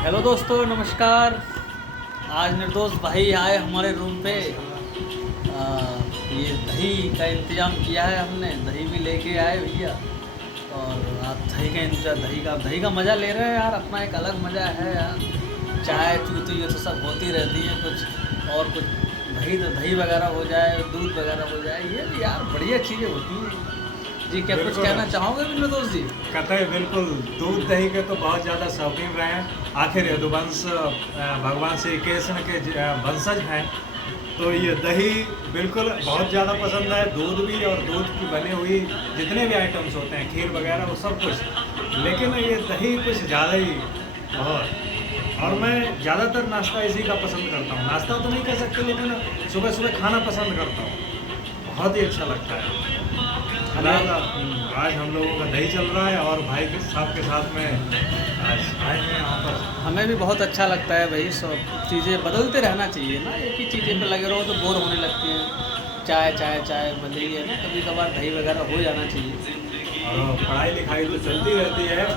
Hello दोस्तों, नमस्कार। आज निर्दोष भाई आए हमारे रूम पे। ये दही का इंतज़ाम किया है हमने, दही भी लेके आए भैया। और आप दही का मज़ा ले रहे हैं यार। अपना एक अलग मज़ा है यार। चाय चू तो ये तो सब होती रहती है, कुछ और कुछ दही वगैरह हो जाए, दूध वगैरह हो जाए, ये भी यार बढ़िया चीज़ें होती हैं। जी, क्या कुछ बिल्कुल कहना चाहोगे निर्दोष जी? कतई बिल्कुल। दूध दही के तो बहुत ज़्यादा शौकीन रहे हैं। आखिर यदुवंश भगवान श्री कृष्ण के वंशज हैं, तो ये दही बिल्कुल बहुत ज़्यादा पसंद है। दूध भी, और दूध की बनी हुई जितने भी आइटम्स होते हैं, खीर वगैरह, वो सब कुछ। लेकिन ये दही कुछ ज़्यादा ही बहुत। और मैं ज़्यादातर नाश्ता इसी का पसंद करता हूँ। नाश्ता तो नहीं कह सकते, लेकिन सुबह सुबह खाना पसंद करता हूँ। बहुत ही अच्छा लगता है। आज हम लोगों का दही चल रहा है, और भाई के साथ में आज आए हैं यहाँ पर। हमें भी बहुत अच्छा लगता है भाई। सब चीज़ें बदलते रहना चाहिए ना, एक ही चीज़ें पे लगे रहो तो बोर होने लगती हैं। चाय चाय चाय बदली है ना, कभी कभार दही वगैरह हो जाना चाहिए। और पढ़ाई लिखाई तो चलती रहती है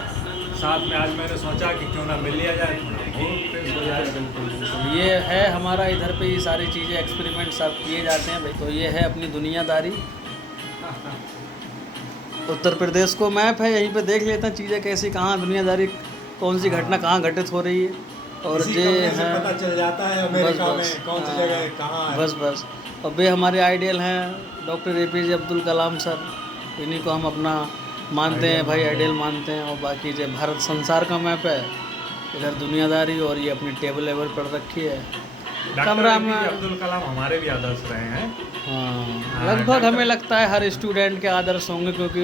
साथ में। आज मैंने सोचा कि क्यों ना मिल लिया जाए, थोड़ा मूड फ्रेश हो जाए। बिल्कुल, ये है हमारा इधर पे ये सारी चीज़ें एक्सपेरिमेंट सब किए जाते हैं भाई। तो ये है अपनी दुनियादारी। उत्तर प्रदेश को मैप है, यहीं पे देख लेते हैं चीज़ें कैसी, कहाँ दुनियादारी, कौन सी घटना कहाँ घटित हो रही है। और इसी ये कमरे से है, पता चल जाता है अमेरिका बस में कौन सी हाँ, जगह कहाँ है। बस। और वे हमारे आइडियल हैं doctor APJ Abdul Kalam sir. इन्हीं को हम अपना मानते हैं भाई, आइडियल मानते हैं। और बाकी जो भारत संसार का मैप है, इधर दुनियादारी, और ये अपनी टेबल लेवल पर रखी है कमरा में। अब्दुल कलाम हमारे भी आदर्श रहे हैं। हाँ, लगभग हमें लगता है हर स्टूडेंट के आदर्श होंगे, क्योंकि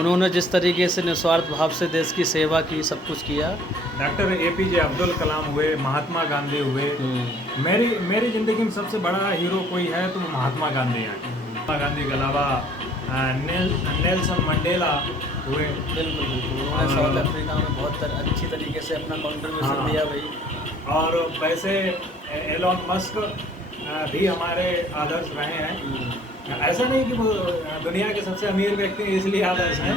उन्होंने जिस तरीके से निस्वार्थ भाव से देश की सेवा की, सब कुछ किया। डॉक्टर APJ अब्दुल कलाम हुए, महात्मा गांधी हुए। मेरी ज़िंदगी में सबसे बड़ा हीरो कोई है तो वो महात्मा गांधी हैं। महात्मा गांधी के अलावा नेल्सन मंडेला हुए। बिल्कुल, उन्होंने साउथ अफ्रीका में बहुत अच्छी तरीके से अपना कंट्रीब्यूशन दिया भाई। और वैसे एलॉन मस्क भी हमारे आदर्श रहे हैं। ऐसा नहीं कि वो दुनिया के सबसे अमीर व्यक्ति इसलिए आदर्श हैं,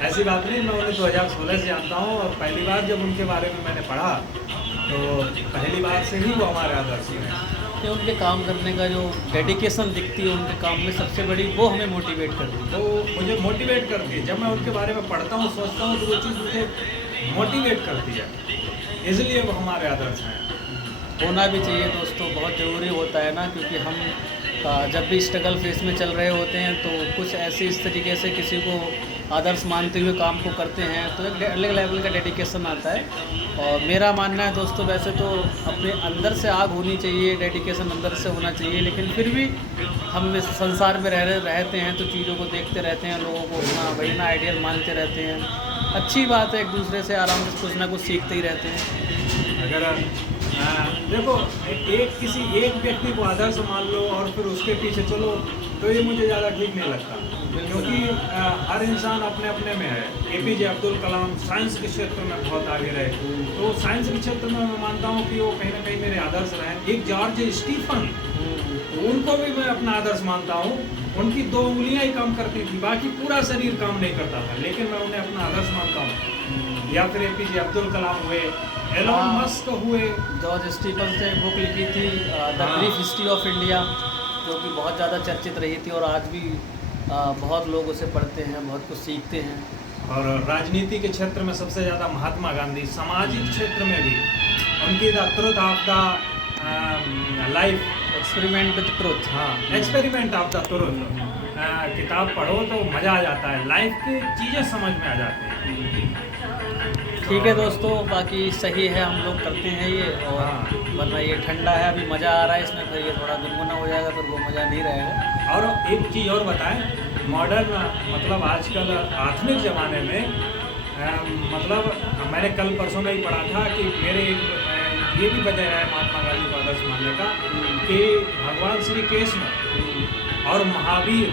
ऐसी बात नहीं। मैं उन्हें 2016 से जानता हूँ, और पहली बार जब उनके बारे में मैंने पढ़ा तो पहली बार से ही वो हमारे आदर्श हैं। कि उनके काम करने का जो डेडिकेशन दिखती है उनके काम में, सबसे बड़ी वो हमें मोटिवेट करती है। तो मुझे मोटिवेट करती है। जब मैं उनके बारे में पढ़ता हूँ, सोचता हूँ, तो वो चीज़ मुझे मोटिवेट करती है। इसलिए वो हमारे आदर्श हैं। होना भी चाहिए दोस्तों, बहुत ज़रूरी होता है ना, क्योंकि हम जब भी स्ट्रगल फेस में चल रहे होते हैं तो कुछ ऐसे इस तरीके से किसी को आदर्श मानते हुए काम को करते हैं, तो एक अलग लेवल का डेडिकेशन आता है। और मेरा मानना है दोस्तों, वैसे तो अपने अंदर से आग होनी चाहिए, डेडिकेशन अंदर से होना चाहिए, लेकिन फिर भी हम इस संसार में रहते हैं तो चीज़ों को देखते रहते हैं, लोगों को अपना वही ना आइडियल मानते रहते हैं। अच्छी बात है, एक दूसरे से आराम से कुछ ना कुछ सीखते ही रहते हैं। अगर देखो, किसी एक व्यक्ति को आदर्श मान लो और फिर उसके पीछे चलो, तो ये मुझे ज़्यादा ठीक नहीं लगता। क्योंकि हर इंसान अपने अपने में है। APJ अब्दुल कलाम साइंस के क्षेत्र में बहुत आगे रहे, तो साइंस के क्षेत्र में मैं मानता हूँ कि वो कहीं ना कहीं मेरे आदर्श रहे। एक जॉर्ज स्टीफन, उनको भी मैं अपना आदर्श मानता हूँ। उनकी 2 उंगलियां ही काम करती थी, बाकी पूरा शरीर काम नहीं करता था, लेकिन मैं उन्हें अपना आदर्श मानता हूँ। या फिर APJ अब्दुल कलाम हुए, एलॉन मस्क हुए। जॉर्ज स्टीफन से बुक लिखी थी the brief history of India, जो कि बहुत ज़्यादा चर्चित रही थी, और आज भी बहुत लोग उसे पढ़ते हैं, बहुत कुछ सीखते हैं। और राजनीति के क्षेत्र में सबसे ज़्यादा महात्मा गांधी, सामाजिक क्षेत्र में भी उनकी the truth of the life, experiment with truth. हाँ, एक्सपेरिमेंट ऑफ द ट्रुथ किताब पढ़ो तो मज़ा आ जाता है, लाइफ की चीज़ें समझ में आ जाती हैं। ठीक है दोस्तों, बाकी सही है, हम लोग करते हैं ये। और वरना ये ठंडा है, अभी मज़ा आ रहा है इसमें, फिर ये थोड़ा गुनगुना हो जाएगा, फिर वो मज़ा नहीं रहेगा। और एक चीज़ और बताएं, मॉडर्न मतलब आजकल आधुनिक ज़माने में मतलब मैंने कल परसों में ही पढ़ा था कि मेरे ये भी वजह है महात्मा गांधी को आदर्श मानने का, कि भगवान श्री कृष्ण और महावीर,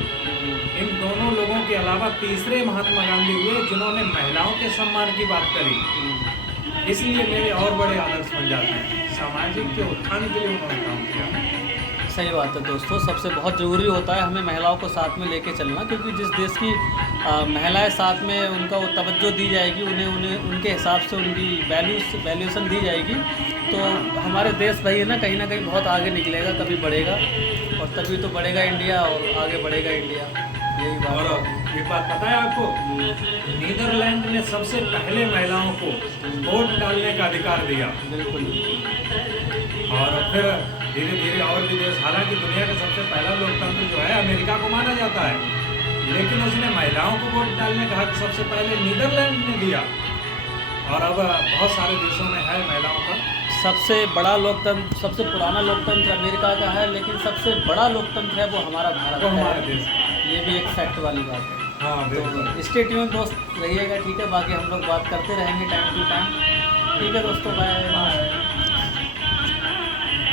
इन दोनों लोगों के अलावा तीसरे महात्मा गांधी हुए जिन्होंने महिलाओं के सम्मान की बात करी। इसलिए मेरे और बड़े आदर्श बन जाते हैं। सामाजिक के उत्थान के लिए उन्होंने काम किया। सही बात है दोस्तों, सबसे बहुत ज़रूरी होता है हमें महिलाओं को साथ में लेके चलना, क्योंकि जिस देश की महिलाएं साथ में उनका वो तवज्जो दी जाएगी, उन्हें उन्हें उनके हिसाब से उनकी वैल्यूएशन दी जाएगी, तो हमारे देश भाई है ना कहीं बहुत आगे निकलेगा, तभी बढ़ेगा, और तभी तो बढ़ेगा इंडिया और आगे बढ़ेगा इंडिया। यही बात और है। एक बात पता है आपको, नीदरलैंड ने सबसे पहले महिलाओं को वोट डालने का अधिकार दिया, बिल्कुल और फिर धीरे धीरे और भी देश, हालांकि दुनिया का सबसे पहला लोकतंत्र जो है अमेरिका को माना जाता है, लेकिन उसने महिलाओं को वोट डालने का हक सबसे पहले नीदरलैंड ने दिया, और अब बहुत सारे देशों में है महिलाओं का। सबसे बड़ा लोकतंत्र, सबसे पुराना लोकतंत्र अमेरिका का है, लेकिन सबसे बड़ा लोकतंत्र है वो हमारा भारत वो का हमारा है। देश है। ये भी एक फैक्ट वाली बात है। हाँ बिल्कुल। तो स्टे ट्यून दोस्त रहिएगा, ठीक है, बाकी हम लोग बात करते रहेंगे टाइम टू टाइम। ठीक है दोस्तों, बाय।